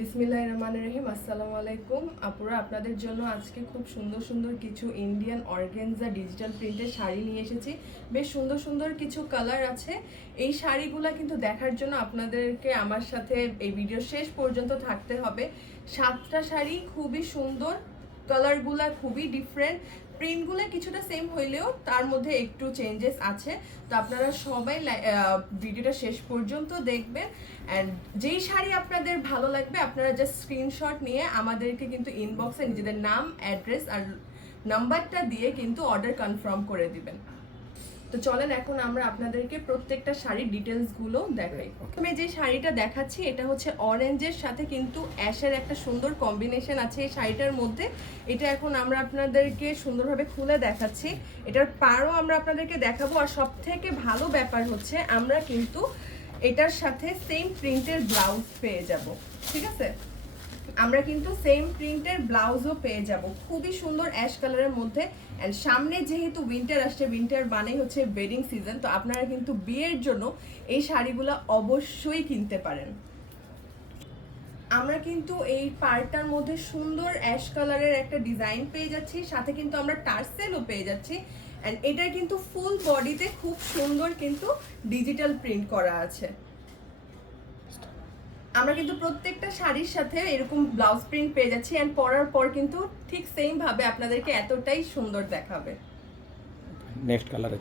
বিসমিল্লাহির রহমানির রহিম। আসসালামু আলাইকুম আপুরা, আপনাদের জন্য আজকে খুব সুন্দর সুন্দর কিছু ইন্ডিয়ান অর্গানজা ডিজিটাল প্রিন্টের শাড়ি নিয়ে এসেছি। বেশ সুন্দর সুন্দর কিছু কালার আছে। এই শাড়িগুলো কিন্তু দেখার জন্য আপনাদেরকে আমার সাথে এই ভিডিও শেষ পর্যন্ত থাকতে হবে। 7টা শাড়ি খুবই সুন্দর, কালারগুলা খুবই ডিফারেন্ট, প্রিন্টগুলো কিছুটা সেম হইলেও তার মধ্যে একটু চেঞ্জেস আছে। তো আপনারা সবাই ভিডিওটা শেষ পর্যন্ত দেখবেন। অ্যান্ড যেই শাড়ি আপনাদের ভালো লাগবে আপনারা জাস্ট স্ক্রিনশট নিয়ে আমাদেরকে কিন্তু ইনবক্সে নিজেদের নাম, অ্যাড্রেস আর নাম্বারটা দিয়ে কিন্তু অর্ডার কনফার্ম করে দিবেন। তো চলেন এখন আমরা আপনাদেরকে প্রত্যেকটা শাড়ির ডিটেলসগুলো দেখাই। আমি যে শাড়িটা দেখাচ্ছি এটা হচ্ছে অরেঞ্জের সাথে কিন্তু অ্যাশের একটা সুন্দর কম্বিনেশন আছে এই শাড়িটার মধ্যে। এটা এখন আমরা আপনাদেরকে সুন্দরভাবে খুলে দেখাচ্ছি। এটার পাড়ও আমরা আপনাদেরকে দেখাবো। আর সব থেকে ভালো ব্যাপার হচ্ছে আমরা কিন্তু এটার সাথে সেম প্রিন্টের ব্লাউজ পেয়ে যাব, ঠিক আছে? আমরা কিন্তু সেম প্রিন্টের ব্লাউজও পেয়ে যাব, খুবই সুন্দর অ্যাশ কালারের মধ্যে। অ্যান্ড সামনে যেহেতু উইন্টার আসছে, উইন্টার মানেই হচ্ছে ওয়েডিং সিজন, তো আপনারা কিন্তু বিয়ের জন্য এই শাড়িগুলো অবশ্যই কিনতে পারেন। আমরা কিন্তু এই পার্টটার মধ্যে সুন্দর অ্যাশ কালারের একটা ডিজাইন পেয়ে যাচ্ছি, সাথে কিন্তু আমরা টার্সেলও পেয়ে যাচ্ছি। অ্যান্ড এটা কিন্তু ফুল বডিতে খুব সুন্দর কিন্তু ডিজিটাল প্রিন্ট করা আছে। আমরা কিন্তু প্রত্যেকটা শাড়ির সাথে এরকম ব্লাউজ প্রিন্ট পেয়ে যাচ্ছি। অ্যান্ড পরার পর কিন্তু ঠিক সেম ভাবে আপনাদেরকে এতটাই সুন্দর দেখাবে। নেক্সট কালার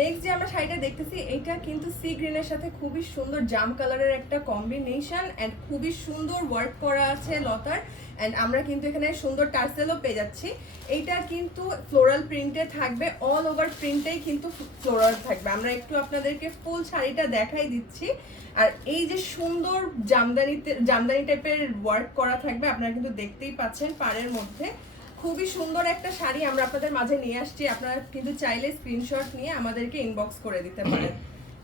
নেক্সট যে আমরা শাড়িটা দেখতেছি এটা কিন্তু সি গ্রিনের সাথে খুবই সুন্দর জাম কালারের একটা কম্বিনেশন। অ্যান্ড খুবই সুন্দর ওয়ার্ক করা আছে লতার। অ্যান্ড আমরা কিন্তু এখানে সুন্দর টার্সেলও পেয়ে যাচ্ছি। এইটা কিন্তু ফ্লোরাল প্রিন্টে থাকবে, অল ওভার প্রিন্টেই কিন্তু ফ্লোরাল থাকবে। আমরা একটু আপনাদেরকে ফুল শাড়িটা দেখাই দিচ্ছি। আর এই যে সুন্দর জামদানি টাইপের ওয়ার্ক করা থাকবে, আপনারা কিন্তু দেখতেই পাচ্ছেন পাড়ের মধ্যে। খুবই সুন্দর একটা শাড়ি আমরা আপনাদের মাঝে নিয়ে আসছি। আপনারা কিন্তু চাইলে স্ক্রিনশট নিয়ে আমাদেরকে ইনবক্স করে দিতে পারেন,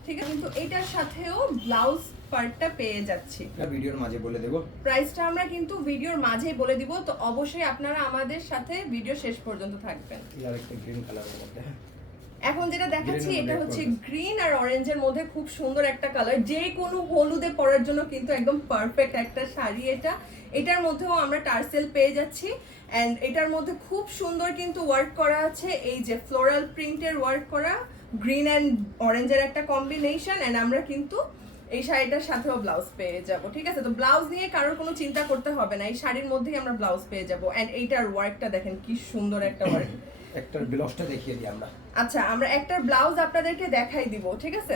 ঠিক আছে? কিন্তু এটার সাথেও ব্লাউজ পার্টটা পেয়ে যাচ্ছি। ভিডিওর মাঝে বলে দেব, প্রাইসটা আমরা কিন্তু ভিডিওর মাঝেই বলে দিব। তো অবশ্যই আপনারা আমাদের সাথে ভিডিও শেষ পর্যন্ত থাকবেন। আরেকটা গ্রিন কালারের মধ্যে এখন যেটা দেখাচ্ছি এটা হচ্ছে গ্রিন আর অরেঞ্জের মধ্যে খুব সুন্দর একটা কালার, যে কোনো হলুদে পরার জন্য কিন্তু একদম পারফেক্ট একটা শাড়ি এটা। এটার মধ্যেও আমরা টার্সেল পেয়ে যাচ্ছি। অ্যান্ড এটার মধ্যে খুব সুন্দর কিন্তু ওয়ার্ক করা আছে, এই যে ফ্লোরাল প্রিন্টের ওয়ার্ক করা, গ্রিন অ্যান্ড অরেঞ্জের একটা কম্বিনেশন। অ্যান্ড আমরা কিন্তু এই শাড়িটার সাথেও ব্লাউজ পেয়ে যাব, ঠিক আছে? তো ব্লাউজ নিয়ে কারোর কোনো চিন্তা করতে হবে না, এই শাড়ির মধ্যেই আমরা ব্লাউজ পেয়ে যাব। অ্যান্ড এইটার ওয়ার্কটা দেখেন কি সুন্দর একটা ওয়ার্ক। একটার ব্লাউজটা দেখিয়ে দিই আমরা। আচ্ছা, আমরা একটার ব্লাউজ আপনাদেরকে দেখাই দিব, ঠিক আছে?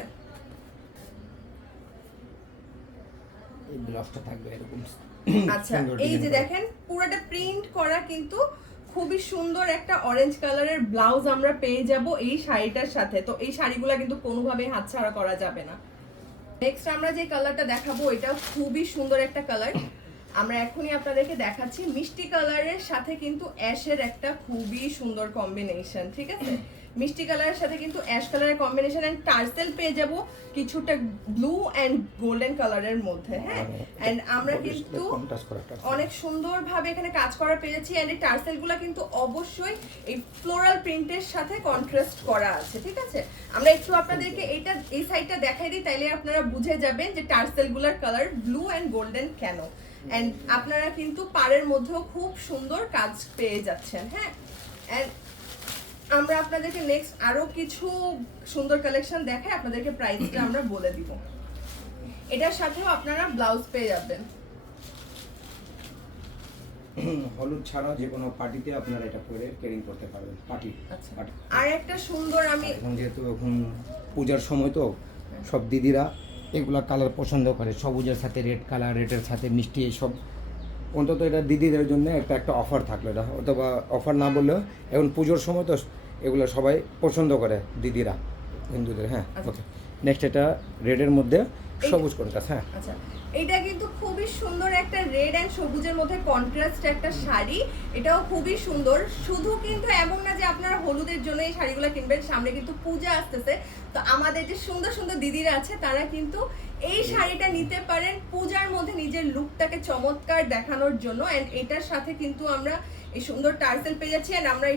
এই ব্লাউজটা থাকবে এরকম। আচ্ছা, এই যে দেখেন পুরোটা প্রিন্ট করা কিন্তু খুবই সুন্দর একটা অরেঞ্জ কালারের ব্লাউজ আমরা পেয়ে যাব এই শাড়িটার সাথে। তো এই শাড়িগুলো কিন্তু কোনোভাবেই হাতছাড়া করা যাবে না। নেক্সট আমরা যে কালারটা দেখাবো এটাও খুবই সুন্দর একটা কালার। আমরা এখনই আপনাদেরকে দেখাচ্ছি মিষ্টি কালারের সাথে কিন্তু অ্যাশের একটা খুবই সুন্দর কম্বিনেশন, ঠিক আছে? মিষ্টি কালারের সাথে কিন্তু অ্যাশ কালারের কম্বিনেশন। এন্ড টার্সেল পেয়ে যাব কিছুটা ব্লু এন্ড গোল্ডেন কালারের মধ্যে, হ্যাঁ? এন্ড আমরা কিন্তু অনেক সুন্দরভাবে এখানে কাজ করা পেয়ে যাচ্ছি। এন্ড এই টার্সেলগুলো কিন্তু অবশ্যই এই ফ্লোরাল প্রিন্টের সাথে কন্ট্রাস্ট করা আছে, ঠিক আছে? আমরা একটু আপনাদেরকে এই সাইডটা দেখাই দিই, তাইলে আপনারা বুঝে যাবেন যে টার্সেলগুলোর কালার ব্লু এন্ড গোল্ডেন কেন। এন্ড আপনারা কিন্তু পাড়ের মধ্যেও খুব সুন্দর কাজ পেয়ে যাচ্ছেন, হ্যাঁ? এন্ড আমরা আপনাদেরকে নেক্সট আরো কিছু সুন্দর কালেকশন দেখাই, আপনাদেরকে প্রাইসটা আমরা বলে দিব। এটার সাথেও আপনারা ব্লাউজ পেয়ে যাবেন। হলুদ ছাড়া যে কোনো পার্টিতে আপনারা এটা পরে ক্যারিং করতে পারবেন। পার্টি আচ্ছা, আর একটা সুন্দর আমি এখন যেহেতু এখন পূজার সময় তো সব দিদিরা এগুলা কালার পছন্দ করে, সবুজের সাথে রেড কালার, রেডের সাথে মিষ্টি, এইসব অন্তত এটা দিদিদের জন্য একটা অফার থাকলো। এটা অথবা অফার না বললেও এখন পুজোর সময় তো এগুলো সবাই পছন্দ করে দিদিরা, হিন্দুদের। হ্যাঁ, ওকে। নেক্সট এটা রেডের মধ্যে সবুজ কন্ট্রাস্ট। হ্যাঁ, আচ্ছা, এটা কিন্তু খুবই সুন্দর একটা রেড এন্ড সবুজের মধ্যে কন্ট্রাস্ট একটা শাড়ি। এটাও খুবই সুন্দর। শুধু কিন্তু এমন না যে আপনারা হলুদের জন্য এই শাড়িগুলো কিনবেন, সামনে কিন্তু পূজা আসতেছে। তো আমাদের যে সুন্দর সুন্দর দিদিরা আছে তারা কিন্তু এই শাড়িটা নিতে পারেন পূজার মধ্যে নিজের লুকটাকে চমৎকার দেখানোর জন্য। এন্ড এটার সাথে কিন্তু আমরা এই সুন্দর টার্সেল পেয়ে যাচ্ছি। এন্ড আমরা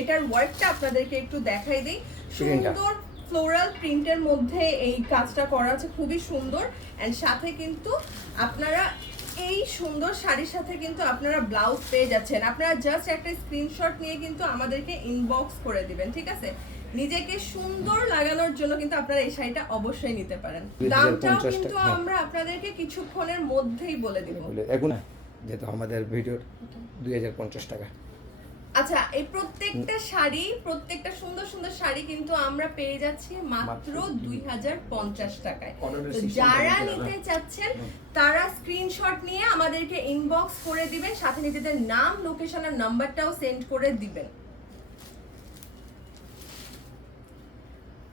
এটার ওয়ার্কটা আপনাদেরকে একটু দেখাই দিই। সুন্দর ফ্লোরাল প্রিন্টের মধ্যে এই কাজটা করা আছে, খুবই সুন্দর। এন্ড সাথে কিন্তু আপনারা এই সুন্দর শাড়ির সাথে কিন্তু আপনারা ব্লাউজ পেয়ে যাচ্ছেন। আপনারা জাস্ট একটা স্ক্রিনশট নিয়ে কিন্তু আমাদেরকে ইনবক্স করে দিবেন, ঠিক আছে? নিজেকে সুন্দর লাগানোর জন্য কিন্তু আপনারা এই শাড়িটা অবশ্যই নিতে পারেন। 2050 দামটাও টাকা, কিন্তু হ্যাঁ। আমরা আপনাদেরকে কিছুক্ষণের মধ্যেই বলে দিব। এখন যেহেতু আমাদের ভিডিওর 2050 টাকা। আচ্ছা, এই প্রত্যেকটা শাড়ি, প্রত্যেকটা সুন্দর সুন্দর শাড়ি কিন্তু আমরা পেয়ে যাচ্ছি মাত্র 2050 টাকায়। Order-এর তো system যারা টা নিতে না। চাচ্ছেন তারা স্ক্রিনশট নিয়ে আমাদেরকে ইনবক্স করে দিবেন, সাথে নিজেদের নাম, লোকেশন আর নাম্বারটাও সেন্ড করে দিবেন।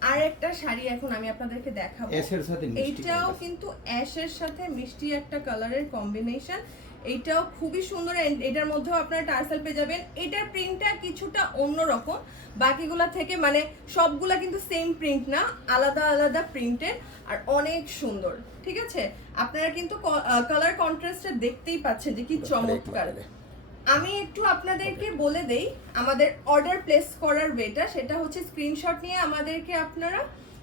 আর একটা শাড়ি এখন আমি আপনাদেরকে দেখাবো। অ্যাশের সাথে মিষ্টি এইটাও contrast। কিন্তু অ্যাশের সাথে মিষ্টি একটা কালারের কম্বিনেশন। এইটাও খুবই সুন্দর। and এটার মধ্যেও আপনারা টার্সেল পেয়ে যাবেন। এটার প্রিন্টটা কিছুটা অন্যরকম বাকিগুলা থেকে, মানে সবগুলা কিন্তু সেম প্রিন্ট না, আলাদা আলাদা প্রিন্টের, আর অনেক সুন্দর, ঠিক আছে? আপনারা কিন্তু কালার কন্ট্রাস্টটা দেখতেই পাচ্ছেন যে কি চমৎকার। আমি একটু আপনাদেরকে বলে দেই আমাদের অর্ডার প্লেস করার ওয়েটা, সেটা হচ্ছে স্ক্রিনশট নিয়ে আমাদেরকে আপনারা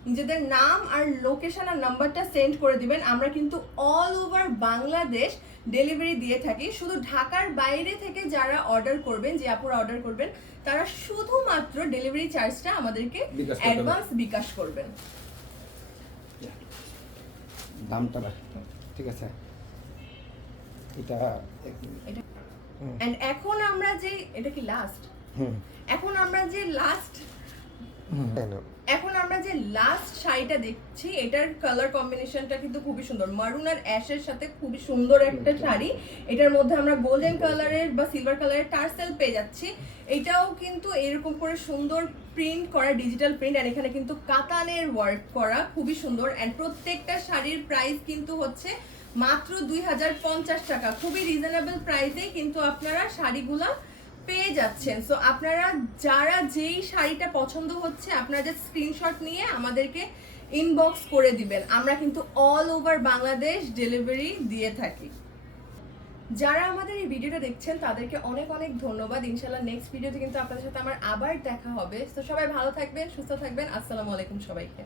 নিজেদের নাম আর লোকেশন আর নাম্বারটা সেন্ড করে দিবেন। আমরা কিন্তু অল ওভার বাংলাদেশ ডেলিভারি দিয়ে থাকি। শুধু ঢাকার বাইরে থেকে যারা অর্ডার করবেন, যে আপুরা অর্ডার করবেন, তারা শুধুমাত্র ডেলিভারি চার্জটা আমাদেরকে বিকাশ করতে হবে। অ্যাডভান্স বিকাশ করবেন। দামটা ঠিক আছে। এটা এন্ড এখন আমরা যে, এটা কি লাস্ট, হুম এখন আমরা যে লাস্ট শাড়িটা দেখছি, এটার কালার কম্বিনেশনটা কিন্তু খুবই সুন্দর। মারুন আর অ্যাশের সাথে খুবই সুন্দর একটা শাড়ি। এটার মধ্যে আমরা গোল্ডেন কালারের বা সিলভার কালারের টার্সেল পেয়ে যাচ্ছি। এটাও কিন্তু এরকম করে সুন্দর প্রিন্ট করা, ডিজিটাল প্রিন্ট, আর এখানে কিন্তু কাতানের ওয়ার্ক করা, খুবই সুন্দর। এন্ড প্রত্যেকটা শাড়ির প্রাইস কিন্তু হচ্ছে মাত্র 2050 টাকা। খুবই রিজনেবল প্রাইসেই কিন্তু আপনারা শাড়িগুলা পেয়ে যাচ্ছেন। সো আপনারা যারা যেই শাড়িটা পছন্দ হচ্ছে, আপনারা যে স্ক্রিনশট নিয়ে আমাদেরকে ইনবক্স করে দিবেন। আমরা কিন্তু অল ওভার বাংলাদেশ ডেলিভারি দিয়ে থাকি। যারা আমাদের এই ভিডিওটা দেখছেন তাদেরকে অনেক অনেক ধন্যবাদ। ইনশাআল্লাহ নেক্সট ভিডিওতে কিন্তু আপনাদের সাথে আমার আবার দেখা হবে। তো সবাই ভালো থাকবেন, সুস্থ থাকবেন। আসসালামু আলাইকুম সবাইকে।